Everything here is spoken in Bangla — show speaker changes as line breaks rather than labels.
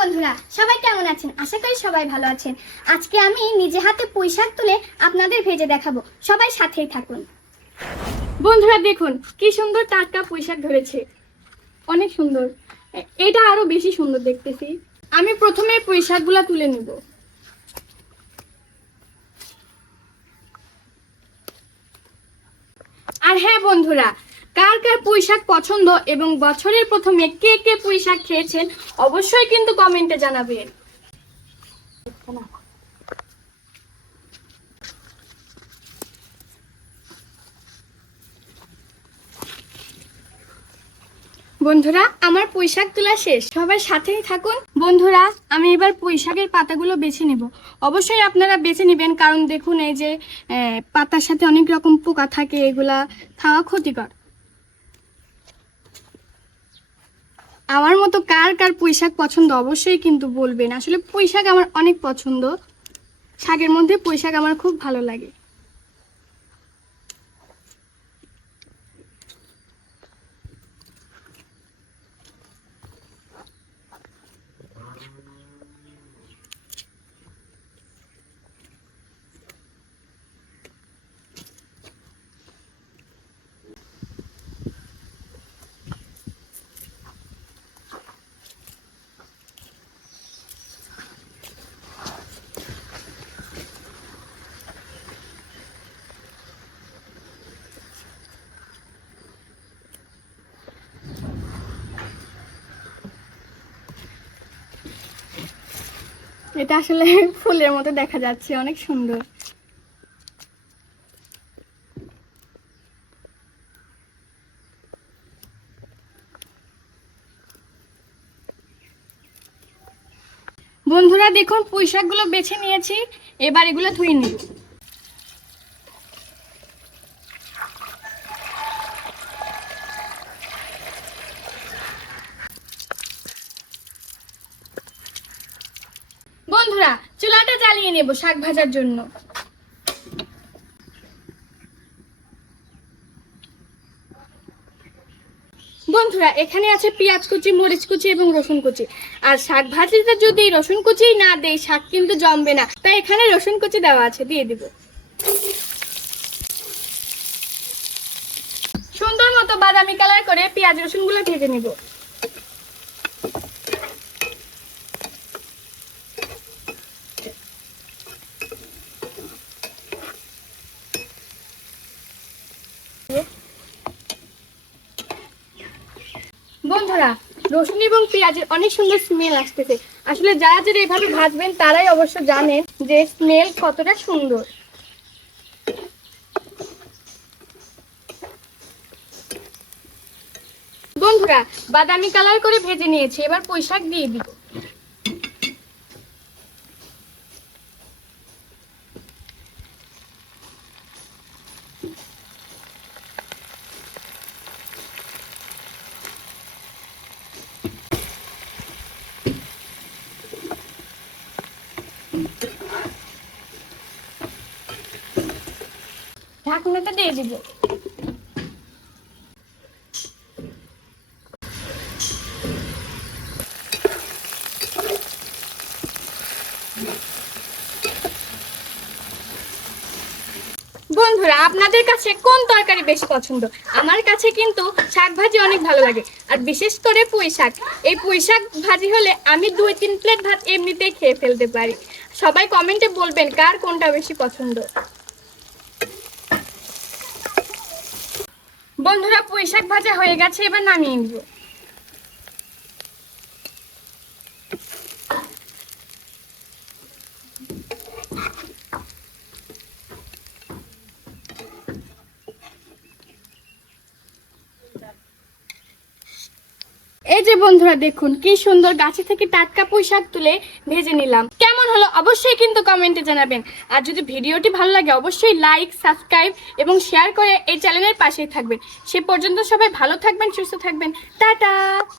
বন্ধুরা, সবাই কেমন আছেন? আশা করি সবাই ভালো আছেন। আজকে আমি নিজে হাতে পুঁইশাক তুলে আপনাদের ভেজে দেখাবো। সবাই সাথেই থাকুন।
বন্ধুরা, দেখুন, কি সুন্দর টাটকা পুঁইশাক ধরেছে। অনেক সুন্দর। এটা আরও বেশি সুন্দর দেখতেছি। আমি প্রথমে পুঁইশাকগুলা তুলে নিব। আর হ্যাঁ বন্ধুরা কার কার পুঁইশাক পছন্দ এবং বছরের প্রথমে কে কে পুঁইশাক খেয়েছেন, অবশ্যই কিন্তু কমেন্টে জানাবেন। বন্ধুরা, আমার পুঁইশাক তোলা শেষ। সবাই সাথেই থাকুন। বন্ধুরা, আমি এবার পুঁইশাকের পাতাগুলো বেছে নেব। অবশ্যই আপনারা বেছে নেবেন, কারণ দেখুন এই যে পাতার সাথে অনেক রকম পোকা থাকে, এগুলা খাওয়া ক্ষতিকর। আমার মতো কার কার পুঁইশাক পছন্দ অবশ্যই কিন্তু বলবেন। আসলে পুঁইশাক আমার অনেক পছন্দ। শাকের মধ্যে পুঁইশাক আমার খুব ভালো লাগে। এটা আসলে ফুলের মতো দেখা যাচ্ছে, অনেক সুন্দর। বন্ধুরা দেখুন, পুঁইশাকগুলো বেছে নিয়েছি, এবার এগুলো ধুয়ে নিব বন্ধুরা জ্বালিয়ে নেব শাক ভাজার জন্য। বন্ধুরা, এখানে আছে পেঁয়াজ কুচি, মরিচ কুচি এবং রসুন কুচি। আর শাক ভাজিতে যদি রসুন কুচি না দেই, শাক কিন্তু জমবে না। তাই এখানে রসুন কুচি দেওয়া আছে, দিয়ে দিব। সুন্দর মতো বাদামি কালার করে পেঁয়াজ রসুনগুলো ভেজে নিব। বন্ধুরা, রসুন এবং পেঁয়াজের অনেক সুন্দর স্মেল আসতেছে। আসলে যারা যারা এভাবে ভাজবেন, তারাই অবশ্য জানেন যে স্মেল কতটা সুন্দর। বন্ধুরা, বাদামি কালার করে ভেজে নিয়েছি, এবার পুঁই দিয়ে দিব। ঢাকনাটা দিয়ে দিব। বন্ধুরা, আপনাদের কাছে কোন তরকারি বেশি পছন্দ? আমার কাছে কিন্তু শাক ভাজি অনেক ভালো লাগে। আর বিশেষ করে পুঁই শাক এই পুঁই শাক ভাজি হলে আমি দুই তিন প্লেট ভাত এমনিতেই খেয়ে ফেলতে পারি। সবাই কমেন্টে বলবেন কার কোনটা বেশি পছন্দ। বন্ধুরা পুঁই শাক ভাজা হয়ে গেছে, এবার নামিয়ে নিব। এই যে বন্ধুরা, দেখুন, কি সুন্দর গাছে থেকে টাটকা পুঁই শাক তুলে ভেজে নিলাম। হলো অবশ্যই কিন্তু কমেন্টে জানাবেন। আর যদি ভিডিওটি ভালো লাগে, অবশ্যই লাইক সাবস্ক্রাইব এবং শেয়ার করে এই চ্যানেলের পাশেই থাকবেন। সে পর্যন্ত সবাই ভালো থাকবেন, সুস্থ থাকবেন। টাটা!